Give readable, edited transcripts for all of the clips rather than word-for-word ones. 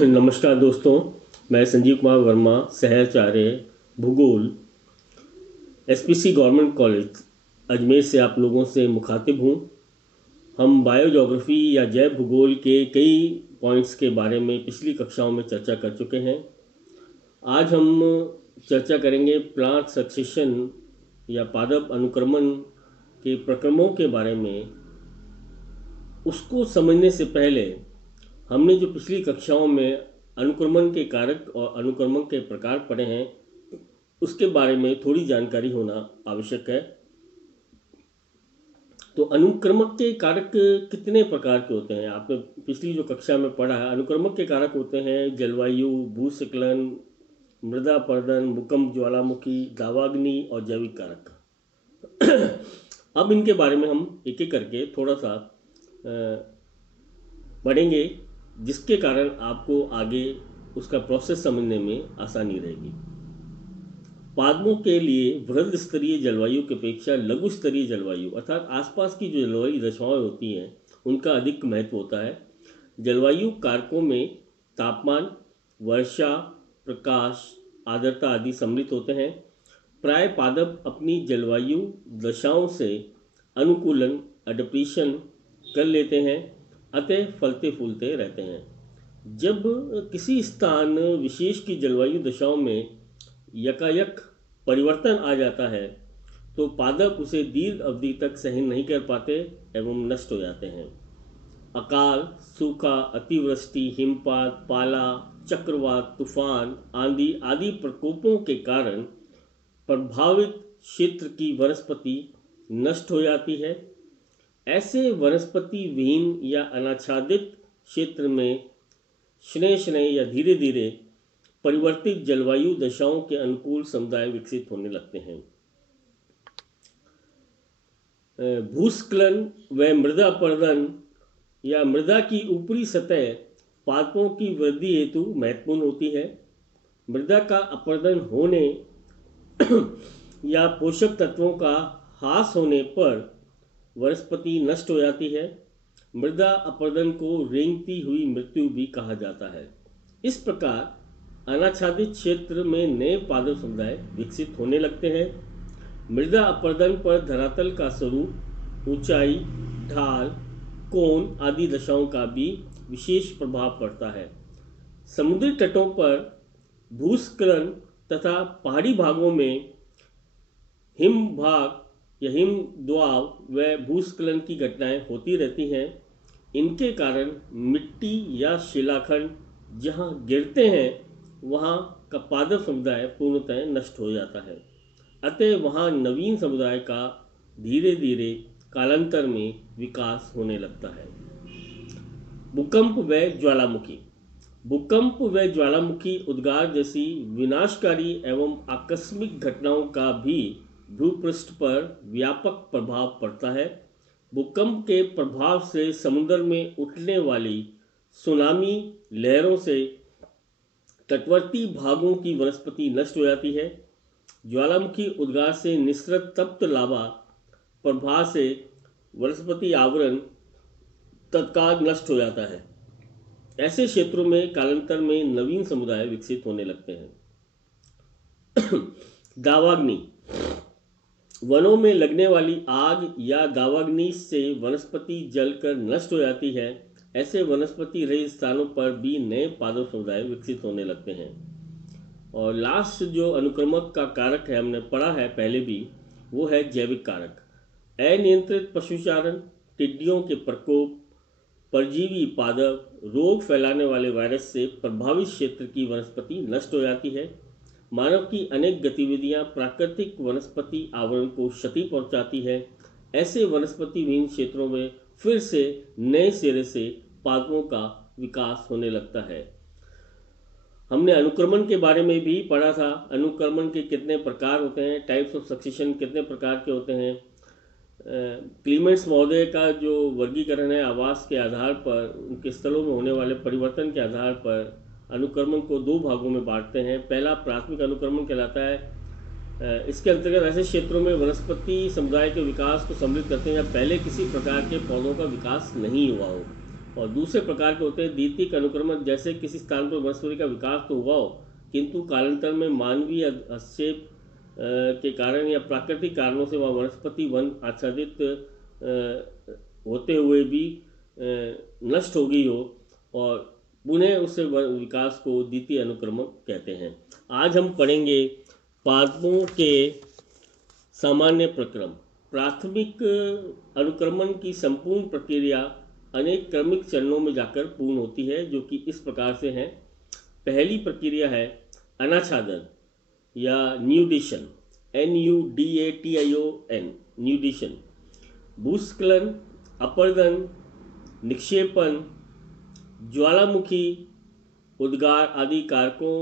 नमस्कार दोस्तों, मैं संजीव कुमार वर्मा, सहचार्य भूगोल, एसपीसी गवर्नमेंट कॉलेज अजमेर से आप लोगों से मुखातिब हूँ। हम बायोजोग्राफी या जैव भूगोल के कई पॉइंट्स के बारे में पिछली कक्षाओं में चर्चा कर चुके हैं। आज हम चर्चा करेंगे प्लांट सक्सेशन या पादप अनुक्रमण के प्रक्रमों के बारे में। उसको समझने से पहले हमने जो पिछली कक्षाओं में अनुक्रमण के कारक और अनुक्रमण के प्रकार पढ़े हैं, उसके बारे में थोड़ी जानकारी होना आवश्यक है। तो अनुक्रमण के कारक कितने प्रकार के होते हैं? आपने पिछली जो कक्षा में पढ़ा है, अनुक्रमण के कारक होते हैं जलवायु, भूस्खलन, मृदा अपरदन, भूकंप, ज्वालामुखी, दावाग्नि और जैविक कारक। अब इनके बारे में हम एक एक करके थोड़ा सा पढ़ेंगे, जिसके कारण आपको आगे उसका प्रोसेस समझने में आसानी रहेगी। पादपों के लिए वृहद स्तरीय जलवायु की अपेक्षा लघु स्तरीय जलवायु अर्थात आसपास की जो जलवायु दशाएं होती हैं, उनका अधिक महत्व होता है। जलवायु कारकों में तापमान, वर्षा, प्रकाश, आर्द्रता आदि सम्मिलित होते हैं। प्राय पादप अपनी जलवायु दशाओं से अनुकूलन एडप्टेशन कर लेते हैं, अतः फलते फूलते रहते हैं। जब किसी स्थान विशेष की जलवायु दशाओं में यकायक परिवर्तन आ जाता है, तो पादप उसे दीर्घ अवधि तक सहन नहीं कर पाते एवं नष्ट हो जाते हैं। अकाल, सूखा, अतिवृष्टि, हिमपात, पाला, चक्रवात, तूफान, आंधी आदि प्रकोपों के कारण प्रभावित क्षेत्र की वनस्पति नष्ट हो जाती है। ऐसे वनस्पति विहीन या अनाच्छादित क्षेत्र में शनैः शनैः या धीरे धीरे परिवर्तित जलवायु दशाओं के अनुकूल समुदाय विकसित होने लगते हैं। भूस्खलन व मृदा अपरदन या मृदा की ऊपरी सतह पादपों की वृद्धि हेतु महत्वपूर्ण होती है। मृदा का अपरदन होने या पोषक तत्वों का ह्रास होने पर वनस्पति नष्ट हो जाती है। मृदा अपरदन को रेंगती हुई मृत्यु भी कहा जाता है। इस प्रकार अनाच्छादित क्षेत्र में नए पादप समुदाय विकसित होने लगते हैं। मृदा अपरदन पर धरातल का स्वरूप, ऊंचाई, ढाल, कोण आदि दशाओं का भी विशेष प्रभाव पड़ता है। समुद्री तटों पर भूस्खलन तथा पहाड़ी भागों में हिमभाग या हिमद्वाव व भूस्खलन की घटनाएं होती रहती हैं। इनके कारण मिट्टी या शिलाखंड जहां गिरते हैं, वहां का पादप समुदाय पूर्णतः नष्ट हो जाता है। अतः वहां नवीन समुदाय का धीरे धीरे कालांतर में विकास होने लगता है। भूकंप व ज्वालामुखी। भूकंप व ज्वालामुखी उद्गार जैसी विनाशकारी एवं आकस्मिक घटनाओं का भी भूपृष्ठ पर व्यापक प्रभाव पड़ता है। भूकंप के प्रभाव से समुद्र में उठने वाली सुनामी लहरों से तटवर्ती भागों की वनस्पति नष्ट हो जाती है। ज्वालामुखी उद्गार से निस्सृत तप्त लावा प्रभाव से वनस्पति आवरण तत्काल नष्ट हो जाता है। ऐसे क्षेत्रों में कालांतर में नवीन समुदाय विकसित होने लगते हैं। दावाग्नि। वनों में लगने वाली आग या दावाग्नि से वनस्पति जलकर नष्ट हो जाती है। ऐसे वनस्पति रहित स्थानों पर भी नए पादप समुदाय विकसित होने लगते हैं। और लास्ट जो अनुक्रमक का कारक है, हमने पढ़ा है पहले भी, वो है जैविक कारक। अनियंत्रित पशुचारण, टिड्डियों के प्रकोप, परजीवी पादप, रोग फैलाने वाले वायरस से प्रभावित क्षेत्र की वनस्पति नष्ट हो जाती है। मानव की अनेक गतिविधियां प्राकृतिक वनस्पति आवरण को क्षति पहुंचाती है। ऐसे वनस्पति विहीन क्षेत्रों में फिर से नए सिरे से पादपों का विकास होने लगता है। हमने अनुक्रमण के बारे में भी पढ़ा था। अनुक्रमण के कितने प्रकार होते हैं, टाइप्स ऑफ सक्सेशन कितने प्रकार के होते हैं। क्लीमेंट्स महोदय का जो वर्गीकरण है, आवास के आधार पर, उनके स्थलों में होने वाले परिवर्तन के आधार पर अनुक्रमण को दो भागों में बांटते हैं। पहला प्राथमिक अनुक्रमण कहलाता है। इसके अंतर्गत ऐसे क्षेत्रों में वनस्पति समुदाय के विकास को सम्मिलित करते हैं जहाँ पहले किसी प्रकार के पौधों का विकास नहीं हुआ हो। और दूसरे प्रकार के होते हैं द्वितीयक अनुक्रमण, जैसे किसी स्थान पर वनस्पति का विकास तो हुआ हो किंतु कालांतर में मानवीय हस्तक्षेप के कारण या प्राकृतिक कारणों से वह वनस्पति वन आच्छादित होते हुए भी नष्ट हो गई हो और पुनः उससे विकास को द्वितीय अनुक्रमण कहते हैं। आज हम पढ़ेंगे पादपों के सामान्य प्रक्रम। प्राथमिक अनुक्रमण की संपूर्ण प्रक्रिया अनेक क्रमिक चरणों में जाकर पूर्ण होती है, जो कि इस प्रकार से हैं। पहली प्रक्रिया है अनाच्छादन या न्यूडिशन, NUDATION, न्यूडिशन। भूस्खलन, अपर्दन, निक्षेपण, ज्वालामुखी उद्गार आदि कारकों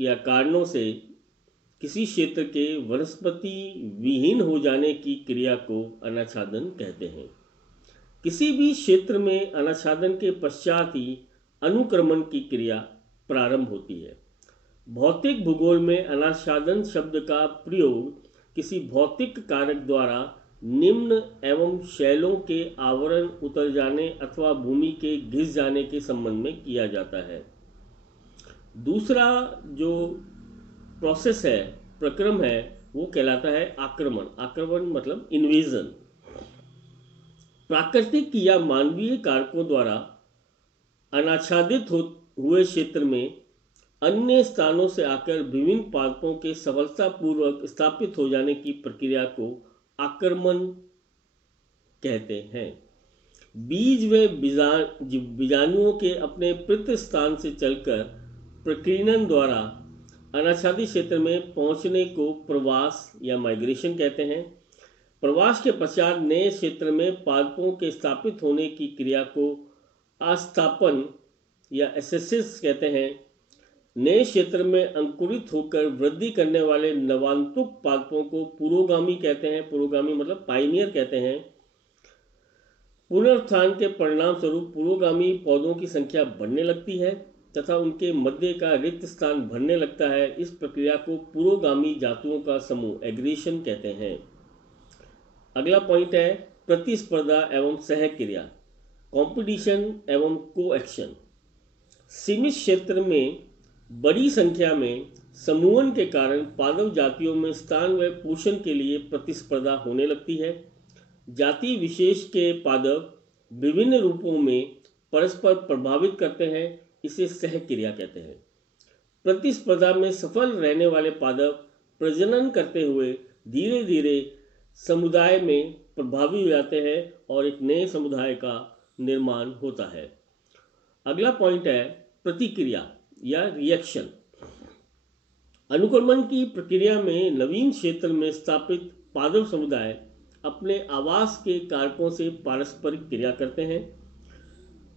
या कारणों से किसी क्षेत्र के वनस्पति विहीन हो जाने की क्रिया को अनाच्छादन कहते हैं। किसी भी क्षेत्र में अनाच्छादन के पश्चात ही अनुक्रमण की क्रिया प्रारंभ होती है। भौतिक भूगोल में अनाच्छादन शब्द का प्रयोग किसी भौतिक कारक द्वारा निम्न एवं शैलों के आवरण उतर जाने अथवा भूमि के घिस जाने के संबंध में किया जाता है। दूसरा जो प्रोसेस है, प्रक्रम है, वो कहलाता है आक्रमण। आक्रमण मतलब इन्वेजन। प्राकृतिक या मानवीय कारकों द्वारा अनाच्छादित हुए क्षेत्र में अन्य स्थानों से आकर विभिन्न पादपों के सफलतापूर्वक स्थापित हो जाने की प्रक्रिया को आक्रमण कहते हैं। बीज व बीजाणुओं के अपने प्रत स्थान से चलकर प्रकीर्णन द्वारा अनाच्छादित क्षेत्र में पहुंचने को प्रवास या माइग्रेशन कहते हैं। प्रवास के पश्चात नए क्षेत्र में पादपों के स्थापित होने की क्रिया को आस्थापन या एसेसिस कहते हैं। नए क्षेत्र में अंकुरित होकर वृद्धि करने वाले नवांतुक पादपों को पुरोगामी कहते हैं। पुरोगामी मतलब पाइनियर कहते हैं। पुनरुत्थान के परिणाम स्वरूप पुरोगामी पौधों की संख्या बढ़ने लगती है तथा उनके मध्य का रिक्त स्थान भरने लगता है। इस प्रक्रिया को पुरोगामी जातियों का समूह एग्रीशन कहते हैं। अगला पॉइंट है प्रतिस्पर्धा एवं सहक्रिया, कंपटीशन एवं कोएक्शन। सीमित क्षेत्र में बड़ी संख्या में समूहन के कारण पादप जातियों में स्थान व पोषण के लिए प्रतिस्पर्धा होने लगती है। जाति विशेष के पादप विभिन्न रूपों में परस्पर प्रभावित करते हैं, इसे सहक्रिया कहते हैं। प्रतिस्पर्धा में सफल रहने वाले पादप प्रजनन करते हुए धीरे धीरे समुदाय में प्रभावी हो जाते हैं और एक नए समुदाय का निर्माण होता है। अगला पॉइंट है प्रतिक्रिया या रिएक्शन। अनुक्रमण की प्रक्रिया में नवीन क्षेत्र में स्थापित पादप समुदाय अपने आवास के कारकों से पारस्परिक क्रिया करते हैं।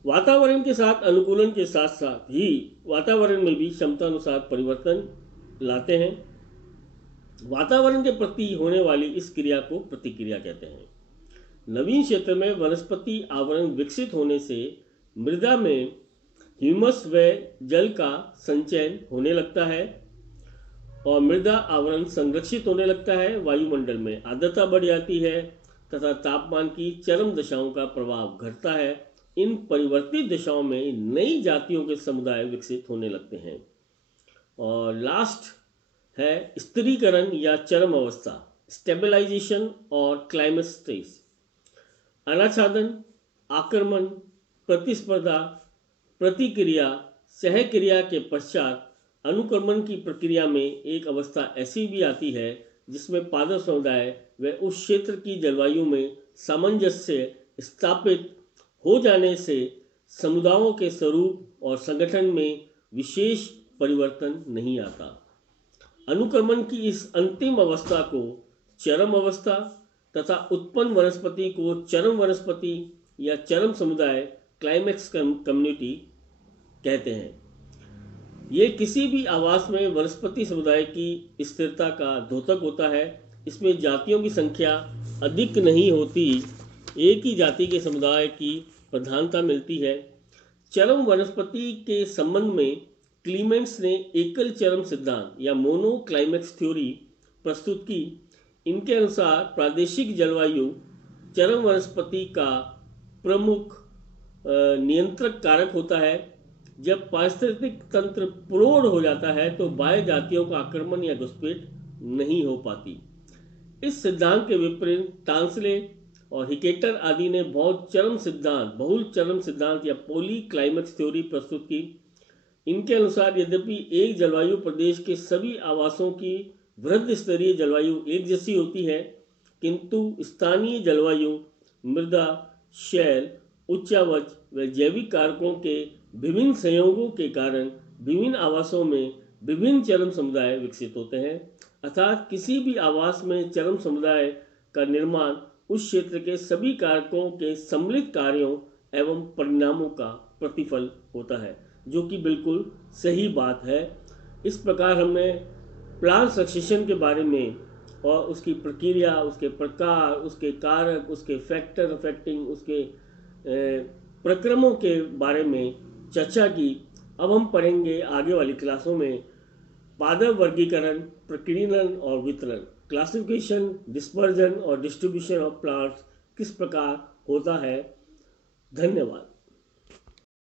वातावरण के साथ अनुकूलन के साथ साथ ही वातावरण में भी क्षमता अनुसार परिवर्तन लाते हैं। वातावरण के प्रति होने वाली इस क्रिया को प्रतिक्रिया कहते हैं। नवीन क्षेत्र में वनस्पति आवरण विकसित होने से मृदा में ह्यूमस व जल का संचयन होने लगता है और मृदा आवरण संरक्षित होने लगता है। वायुमंडल में आर्द्रता बढ़ जाती है तथा तापमान की चरम दशाओं का प्रभाव घटता है। इन परिवर्तित दिशाओं में नई जातियों के समुदाय विकसित होने लगते हैं। और लास्ट है स्थिरीकरण या चरम अवस्था, स्टेबलाइजेशन और क्लाइमेट स्टेज। अनाच्छादन, आक्रमण, प्रतिस्पर्धा, प्रतिक्रिया, सहक्रिया के पश्चात अनुक्रमण की प्रक्रिया में एक अवस्था ऐसी भी आती है जिसमें पादप समुदाय व उस क्षेत्र की जलवायु में सामंजस्य स्थापित हो जाने से समुदायों के स्वरूप और संगठन में विशेष परिवर्तन नहीं आता। अनुक्रमण की इस अंतिम अवस्था को चरम अवस्था तथा उत्पन्न वनस्पति को चरम वनस्पति या चरम समुदाय क्लाइमेक्स कम्युनिटी कहते हैं। ये किसी भी आवास में वनस्पति समुदाय की स्थिरता का द्योतक होता है। इसमें जातियों की संख्या अधिक नहीं होती, एक ही जाति के समुदाय की प्रधानता मिलती है। चरम वनस्पति के संबंध में क्लीमेंट्स ने एकल चरम सिद्धांत या मोनो क्लाइमेक्स थ्योरी प्रस्तुत की। इनके अनुसार प्रादेशिक जलवायु चरम वनस्पति का प्रमुख नियंत्रक कारक होता है। जब पारिस्थितिक तंत्र प्रौढ़ हो जाता है तो बाह्य जातियों का आक्रमण या घुसपैठ नहीं हो पाती। इस सिद्धांत के विपरीत टांसले और हिकेटर आदि ने बहुल चरम सिद्धांत या पॉली क्लाइमेक्स थ्योरी प्रस्तुत की। इनके अनुसार यद्यपि एक जलवायु प्रदेश के सभी आवासों की वृहद स्तरीय जलवायु एक जैसी होती है, किंतु स्थानीय जलवायु, मृदा, शैल, उच्चावच व जैविक कारकों के विभिन्न संयोगों के कारण विभिन्न आवासों में विभिन्न चरम समुदाय विकसित होते हैं। अर्थात किसी भी आवास में चरम समुदाय का निर्माण उस क्षेत्र के सभी कारकों के सम्मिलित कार्यों एवं परिणामों का प्रतिफल होता है, जो कि बिल्कुल सही बात है। इस प्रकार हमने प्लांट सक्सेशन के बारे में और उसकी प्रक्रिया, उसके प्रकार, उसके कारक, उसके फैक्टर अफेक्टिंग, उसके प्रक्रमों के बारे में चर्चा की। अब हम पढ़ेंगे आगे वाली क्लासों में पादप वर्गीकरण, प्रकीर्णन और वितरण, क्लासिफिकेशन, डिस्पर्जन और डिस्ट्रीब्यूशन ऑफ प्लांट्स किस प्रकार होता है। धन्यवाद।